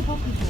উপকৃত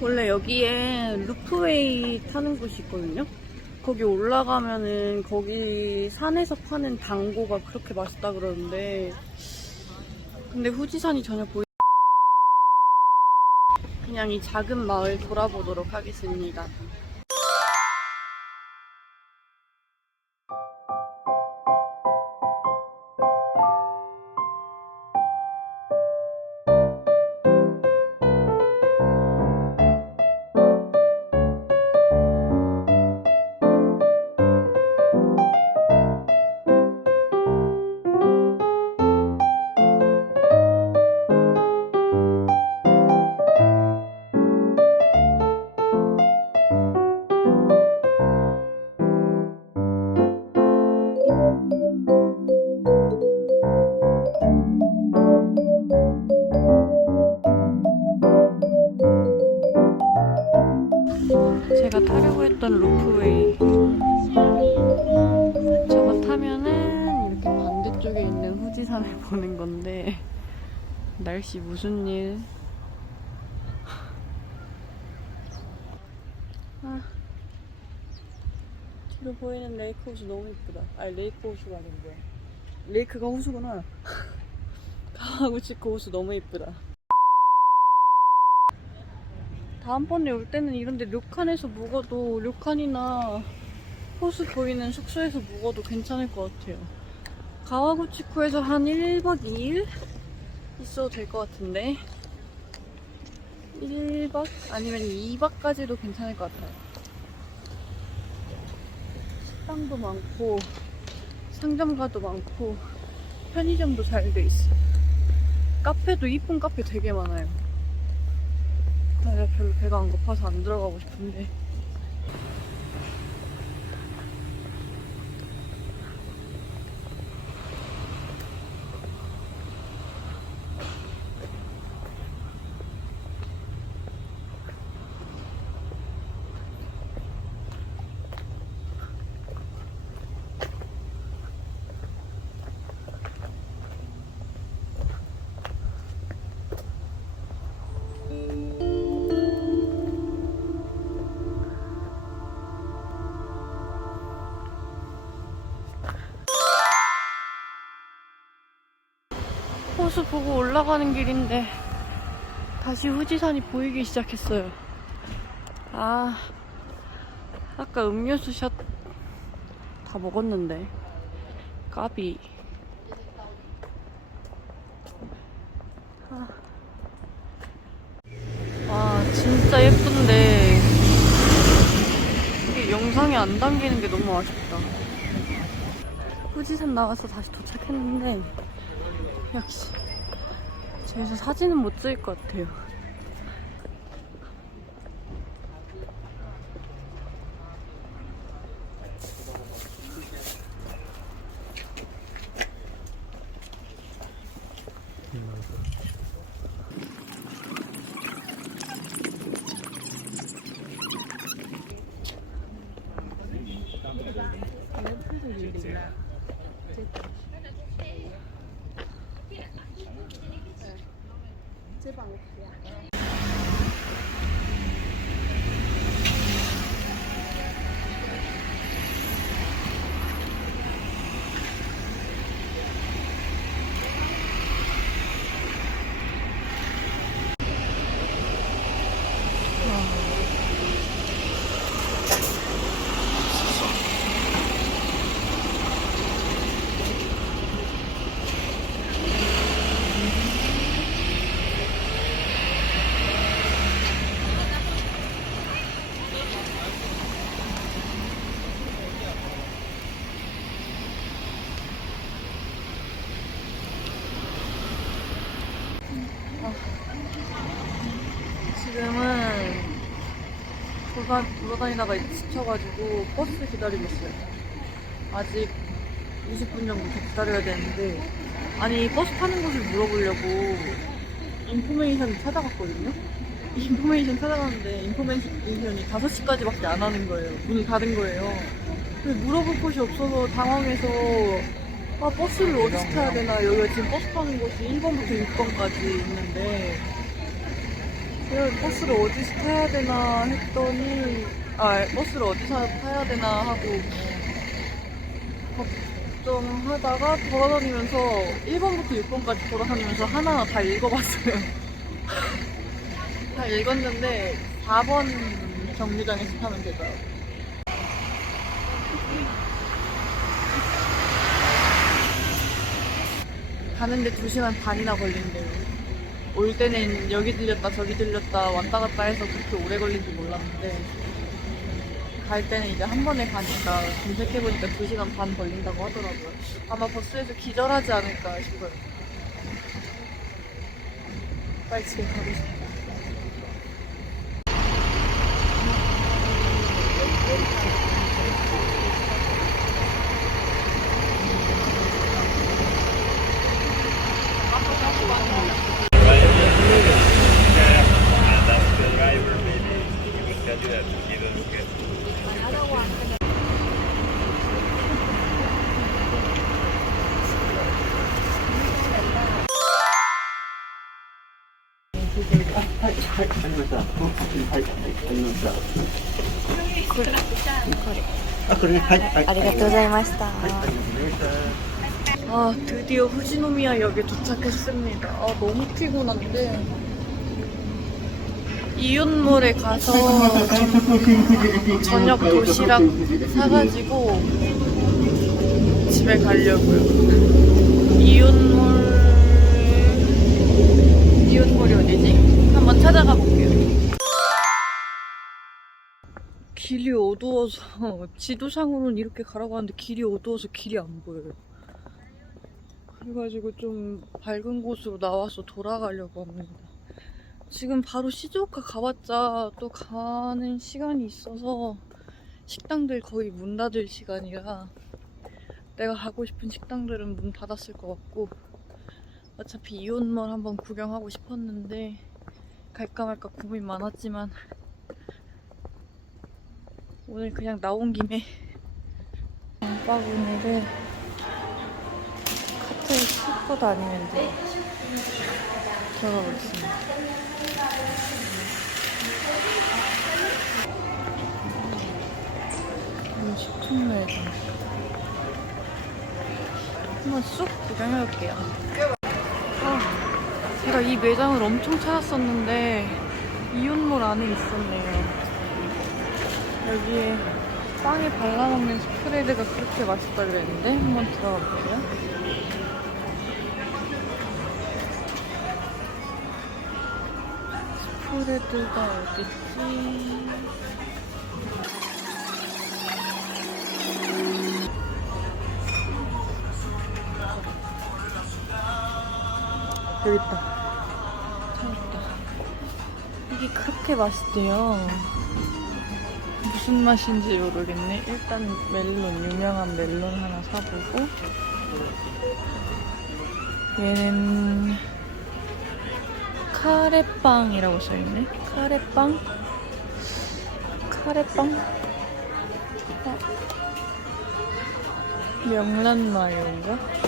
원래 여기에 루프웨이 타는 곳이 있거든요. 거기 올라가면은 거기 산에서 파는 당고가 그렇게 맛있다 그러는데 근데 후지산이 전혀 보이 그냥 이 작은 마을 돌아보도록 하겠습니다. 제가 타려고 했던 루프웨이. 저거 타면은 이렇게 반대쪽에 있는 후지산을 보는 건데 날씨 무슨 일 아, 뒤로 보이는 레이크 호수 너무 이쁘다. 아니 레이크 호수가 아닌 뭐야. 레이크가 호수구나. 가와구치코 호수 너무 이쁘다. 다음번에 올 때는 이런데 료칸에서 묵어도 료칸이나 호수 보이는 숙소에서 묵어도 괜찮을 것 같아요. 가와구치코에서 한 1박 2일 있어도 될 것 같은데. 1박 아니면 2박까지도 괜찮을 것 같아요. 식당도 많고 상점가도 많고 편의점도 잘 돼 있어. 카페도 이쁜 카페 되게 많아요. 아, 내가 별로 배가 안 고파서 안 들어가고 싶은데. 호수 보고 올라가는 길인데 다시 후지산이 보이기 시작했어요. 아, 아까 음료수 샷 다 먹었는데 까비. 아. 와, 진짜 예쁜데. 이게 영상에 안 담기는 게 너무 아쉽다. 후지산 나가서 다시 도착했는데, 역시. 저기서 사진은 못 찍을 것 같아요. 지금은 돌아, 돌아다니다가 지쳐가지고 버스 기다리고 있어요. 아직 20분 정도 더 기다려야 되는데 아니 버스 타는 곳을 물어보려고 인포메이션 찾아갔거든요. 인포메이션 찾아갔는데 인포메이션이 5시까지밖에 안 하는 거예요. 문을 닫은 거예요. 물어볼 곳이 없어서 당황해서 아 버스를 어디서 타야 되나 여기가 지금 버스 타는 곳이 1번부터 6번까지 있는데 버스를 어디서 타야 되나 했더니 아 버스를 어디서 타야 되나 하고 걱정하다가 돌아다니면서 1번부터 6번까지 돌아다니면서 하나하나 다 읽어봤어요. 다 읽었는데 4번 정류장에서 타면 되더라고요. 가는데 2시간 반이나 걸린대요 올 때는 여기 들렸다 저기 들렸다 왔다 갔다 해서 그렇게 오래 걸린 줄 몰랐는데 갈 때는 이제 한 번에 가니까 검색해보니까 2시간 반 걸린다고 하더라고요. 아마 버스에서 기절하지 않을까 싶어요. 빨리 집에 가고 싶다. 아, 드디어 후지노미야 역에 도착했습니다. 아, 너무 피곤한데. 이윤몰에 가서 저녁 도시락 사가지고 집에 가려고요. 이윤몰, 이윤몰이 어디지? 한번 찾아가 볼게요. 길이 어두워서, 지도상으로는 이렇게 가라고 하는데 길이 어두워서 길이 안 보여요. 그래가지고 좀 밝은 곳으로 나와서 돌아가려고 합니다. 지금 바로 시즈오카 가봤자 또 가는 시간이 있어서 식당들 거의 문 닫을 시간이라 내가 가고 싶은 식당들은 문 닫았을 것 같고 어차피 이온몰 한번 구경하고 싶었는데 갈까 말까 고민 많았지만 오늘 그냥 나온 김에 장바구니를 카트에 싣고 다니면 돼. 들어가 보겠습니다. 음 식품 매장. 한번 쑥 구경해볼게요. 아, 제가 이 매장을 엄청 찾았었는데 이온몰 안에 있었네요. 여기에 빵에 발라먹는 스프레드가 그렇게 맛있다 그랬는데 한번 들어가 볼게요. 스프레드가 어딨지? 여기 있다. 찾았다. 이게 그렇게 맛있대요. 무슨 맛인지 모르겠네. 일단 멜론, 유명한 멜론 하나 사보고. 얘는 카레빵이라고 써있네. 카레빵? 카레빵? 어. 명란 마요인가?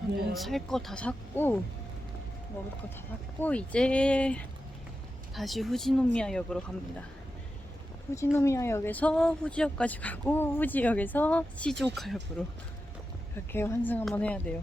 저는 살 거 다 샀고 먹을 거 다 샀고 이제 다시 후지노미야 역으로 갑니다. 후지노미야 역에서 후지역까지 가고 후지역에서 시즈오카 역으로 그렇게 환승 한번 해야 돼요.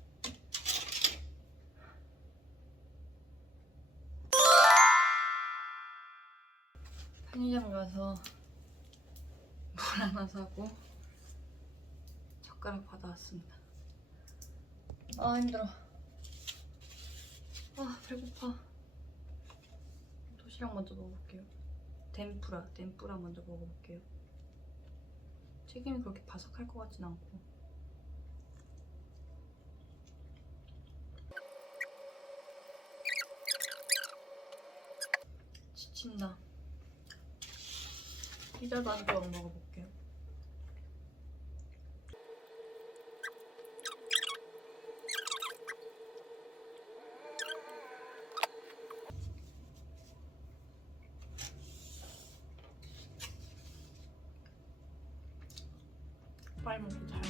편의점 가서 물 하나 사고 젓가락 받아왔습니다. 아 힘들어. 아 배고파. 도시락 먼저 먹어볼게요. 덴푸라, 덴푸라 먼저 먹어볼게요. 튀김이 그렇게 바삭할 것 같진 않고. 지친다. 피자도 한조안 먹어볼게요. 빨리 먹자.